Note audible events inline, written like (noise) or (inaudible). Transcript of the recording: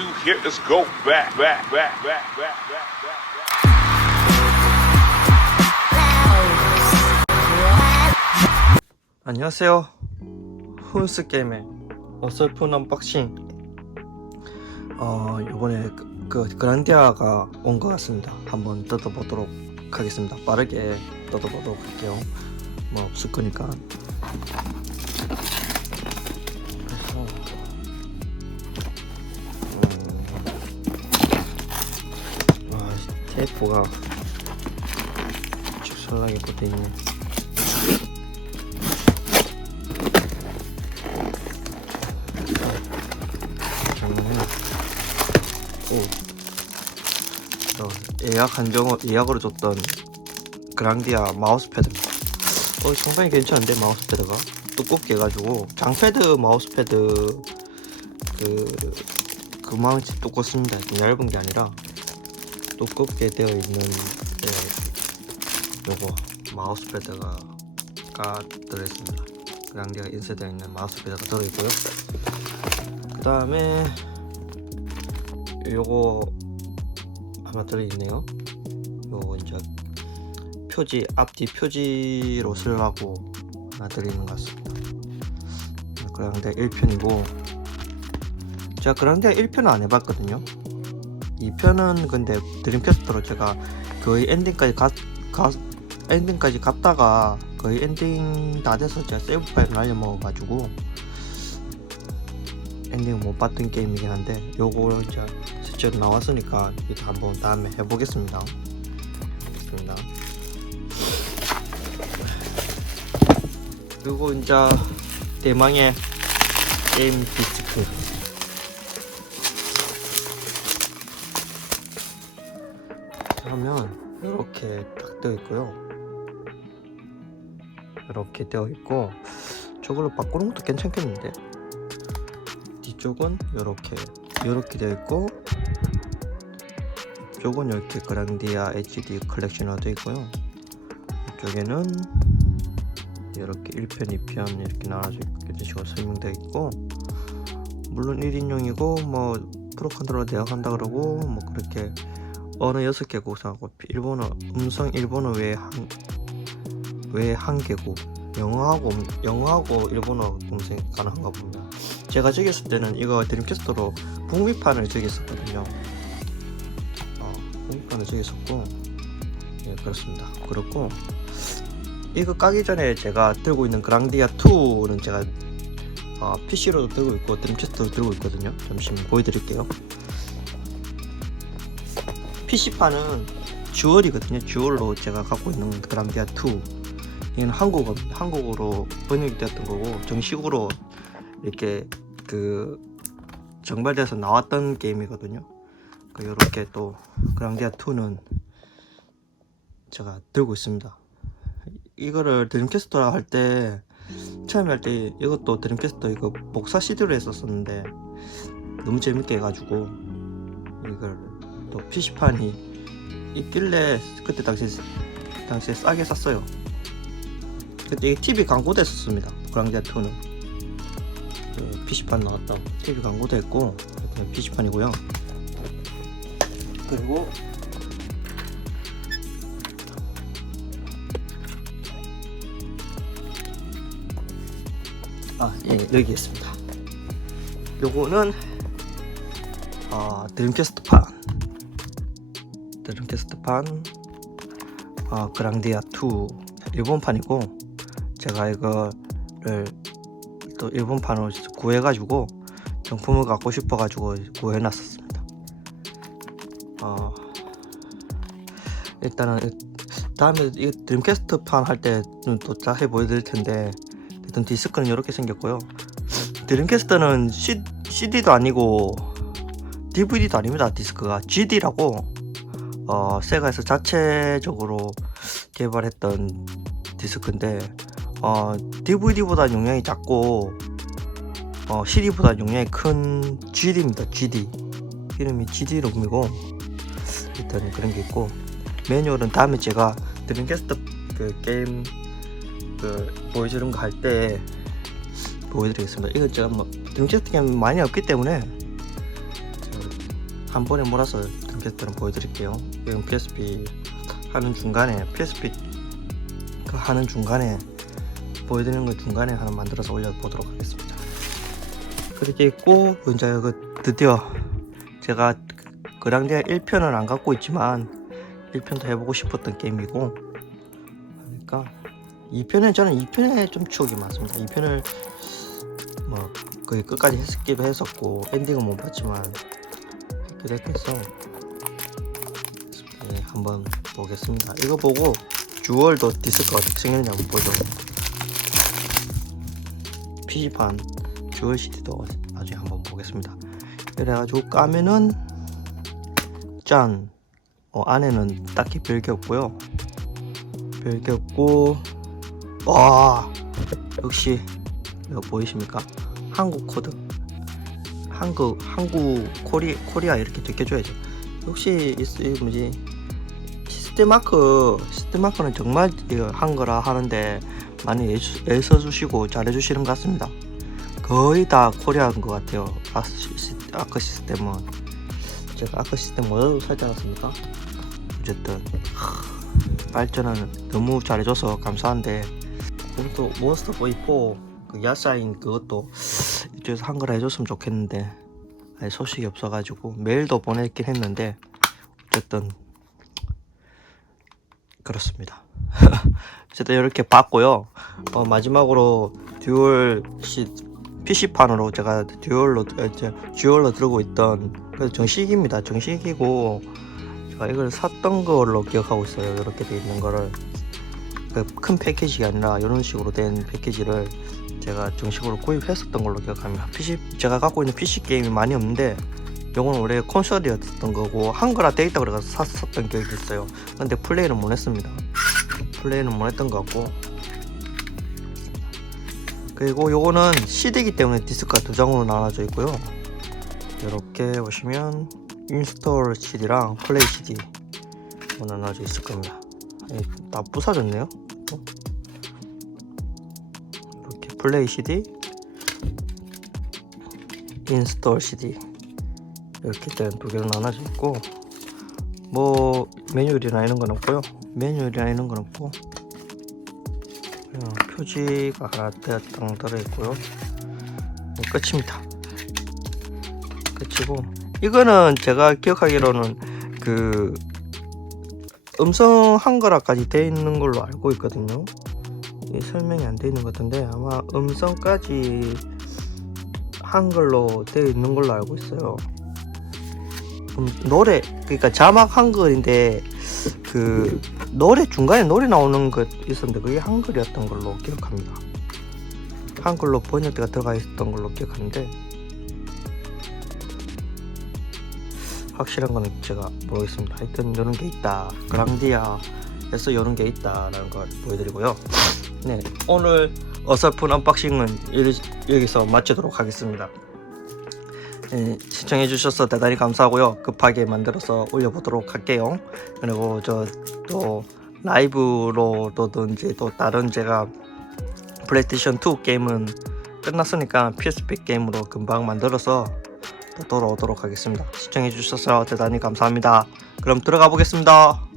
do here is go back, back, back, back, back, back, back. 안녕하세요. 훈스 게임의 어설픈 언박싱. 어 이번에 그, 그 그란디아가 온 것 같습니다. 한번 뜯어보도록 하겠습니다. 빠르게 뜯어보도록 할게요. 뭐 없을 거니까. 테이프가 직설하게 붙어 있네. 그러면은 오. 어, 예약 한정어 예약으로 줬던 그랑디아 마우스패드. 어 상당히 괜찮은데 마우스패드가? 두껍게 해가지고. 장패드 마우스패드 그 그만치 두껍습니다. 좀 얇은 게 아니라 두껍게 되어 있는 네, 요거 마우스 패드가 가 들어있습니다. 그랑디아 인쇄되어 있는 마우스 패드가 들어있고요. 그 다음에 요거 하나 들어있네요. 요거 이제 표지 앞뒤 표지로 쓰려고 하나 들어있는 것 같습니다. 그랑데 1편이고. 제가 그랑데 1편은 안 해봤거든요 2편은 근데 드림캐스터로 제가 거의 엔딩까지 가, 가 엔딩까지 갔다가 거의 엔딩 다 돼서 제가 세이브 파일 날려먹어가지고 엔딩 못 봤던 게임이긴 한데 요거 이제 실제로 나왔으니까 이거 한번 다음에 해보겠습니다. 좋습니다. 그리고 이제 대망의 게임 디스크 하면 이렇게 딱 되어 있고요. 이렇게 되어 있고 저걸로 바꾸는 것도 괜찮겠는데 뒤쪽은 이렇게 이렇게 되어 있고 이쪽은 이렇게 그랑디아 HD 컬렉션으로 되어 있고요 이쪽에는 이렇게 1편 2편 이렇게 나눠져 이런 식으로 설명되어 있고 물론 1인용이고 뭐 프로 컨트롤러 대응한다 그러고 뭐 그렇게 언어 6개 국 사고 일본어 음성 일본어 외에 한 외에 한 개국 영어하고 영어하고 일본어 음성 가능한가 봅니다. 제가 적였을 때는 이거 드림캐스터로 북미판을 적였었거든요. 어, 북미판을 적였었고, 예, 그렇습니다. 그렇고, 이거 까기 전에 제가 들고 있는 그랑디아 2는 제가 어, PC로도 들고 있고 드림캐스터도 들고 있거든요. 잠시만 보여드릴게요. PC판은 듀얼이거든요. 듀얼로 제가 갖고 있는 그랑디아 2. 이건 한국어입니다. 한국어로 번역이 되었던 거고 정식으로 이렇게 그 정발돼서 나왔던 게임이거든요. 그 이렇게 또 그랑디아 2는 제가 들고 있습니다. 이거를 드림캐스터 할때 처음에 할 때 이것도 드림캐스터 이거 복사 CD로 했었었는데 너무 재밌게 해가지고 이걸 또 PC판이 있길래 그때 당시 당시에 싸게 샀어요. 그때 TV 광고도 했었습니다. 그랑디아 2는. 그 PC판 나왔다. TV 광고도 했고, PC판이고요. 그리고 아, 예, 여기 있습니다. 요거는 어, 드림캐스트판. 드림캐스트판 어, 그랑디아 2 일본판이고 제가 이거를 또 일본판으로 구해가지고 정품을 갖고 싶어가지고 구해놨었습니다. 어, 일단은 다음에 이 드림캐스트판 할 때는 또 자세히 보여드릴 텐데 일단 디스크는 이렇게 생겼고요. 드림캐스트는 C, CD도 아니고 DVD도 아닙니다. 디스크가 GD라고 어, 세가에서 자체적으로 개발했던 디스크인데 어, DVD보다 용량이 작고 어, CD보다 용량이 큰 GD입니다. GD 이름이 GD 롬이고 일단 그런 게 있고 매뉴얼은 다음에 제가 드림캐스트 그 게임 그 보여주는 거 할 때 보여드리겠습니다. 이거 제가 뭐 드림캐스트 게임 많이 없기 때문에 한 번에 몰아서 등get들은 보여드릴게요. 지금 PSP 하는 중간에 PSP 그 하는 중간에 보여드리는 거 중간에 하나 만들어서 올려보도록 하겠습니다. 그렇게 있고 이제 그 드디어 제가 그랑디아 1편은 안 갖고 있지만 1편도 해보고 싶었던 게임이고 그러니까 2편은 저는 2편에 좀 추억이 많습니다. 2편을 뭐 거의 끝까지 스킵 했었고 엔딩은 못 봤지만 해서 네, 한번 보겠습니다. 이거 보고 주얼도 디스크가 어떻게 생겼는지 한번 보죠. PC판 주얼 CD도 나중에 한번 보겠습니다. 그래가지고 까면은 짠 어, 안에는 딱히 별게 없고요. 별게 없고 와 역시 이거 보이십니까? 한국 코드 한국 한국 코리 코리아 이렇게 적혀줘야죠. 역시 이, 이 뭐지 시스템마크 시스템마크는 정말 한거라 하는데 많이 애써주시고 잘해주시는 것 같습니다. 거의 다 코리아인 것 같아요. 아, 아크 시스템은 제가 아크 시스템 모자도 살지 않았습니까? 어쨌든 하, 발전은 너무 잘해줘서 감사한데 그리고 또 몬스터 보이 4 그 야사인 그것도 이쪽에서 한글 해줬으면 좋겠는데 소식이 없어가지고 메일도 보냈긴 했는데 어쨌든 그렇습니다. (laughs) 어쨌든 이렇게 봤고요. 어, 마지막으로 듀얼 시 PC판으로 제가 듀얼로 어, 이제 듀얼로 들고 있던 그 정식입니다. 정식이고 제가 이걸 샀던 걸로 기억하고 있어요. 이렇게 돼 있는 거를 그 큰 패키지가 아니라 이런 식으로 된 패키지를 제가 정식으로 구입했었던 걸로 기억합니다. PC 제가 갖고 있는 PC 게임이 많이 없는데 요건 원래 콘솔이었던 거고 한글화 돼 있다 그래서 샀었던 기억이 있어요. 근데 플레이는 못 했습니다. 플레이는 못 했던 것 같고 그리고 요거는 CD이기 때문에 디스크가 두 장으로 나눠져 있고요. 이렇게 보시면 인스톨 CD랑 플레이 CD 나눠져 있을 겁니다. 아니, 다 부사졌네요. 또. 이렇게 플레이 CD, 인스톨 CD 이렇게 된두 개로 나눠져 있고 뭐 매뉴얼이나 이런 건 없고요. 매뉴얼이나 이런 건 없고 표지가 하나 딱 들어 있고요. 네, 끝입니다. 끝이고 이거는 제가 기억하기로는 그 음성 한글화까지 돼 있는 걸로 알고 있거든요. 이 설명이 안돼 있는 것 같은데 아마 음성까지 한글로 되어 있는 걸로 알고 있어요. 음, 노래 그러니까 자막 한글인데 그 노래 중간에 노래 나오는 것 있었는데 그게 한글이었던 걸로 기억합니다. 한글로 번역대가 들어가 있었던 걸로 기억하는데 확실한 거는 제가 모르겠습니다. 하여튼 이런 게 있다. 그랑디아에서 이런 게 있다라는 걸 보여드리고요. 네, 오늘 어설픈 언박싱은 여기- 여기서 마치도록 하겠습니다. 네, 시청해주셔서 대단히 감사하고요. 급하게 만들어서 올려보도록 할게요. 그리고 저 또 라이브로든지 또 다른 제가 플레이스테이션 2 게임은 끝났으니까 PSP 게임으로 금방 만들어서 또 돌아오도록 하겠습니다. 시청해주셔서 대단히 감사합니다. 그럼 들어가 보겠습니다.